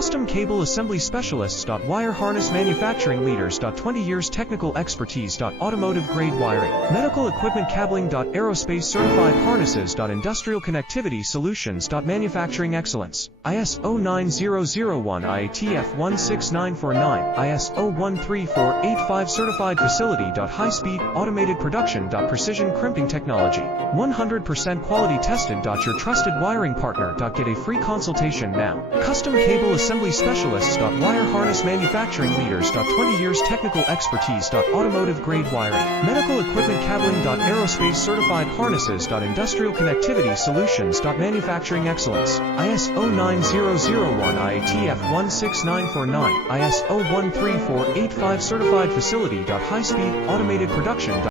Custom Cable Assembly Specialists. Wire Harness Manufacturing Leaders. 20 years technical expertise. Automotive grade wiring. Medical equipment cabling. Aerospace certified harnesses. Industrial connectivity solutions. Manufacturing excellence. ISO 9001 IATF 16949 ISO 13485 certified facility. High speed automated production. Precision crimping technology. 100% quality tested. Your trusted wiring partner. Get a free consultation now. Custom Cable Assembly Specialists. Wire Harness Manufacturing Leaders. 20 years technical expertise. Automotive grade wiring. Medical equipment cabling. Aerospace certified harnesses. Industrial connectivity solutions. Manufacturing excellence. ISO 9001 IATF 16949 ISO 13485 certified facility. High speed automated production.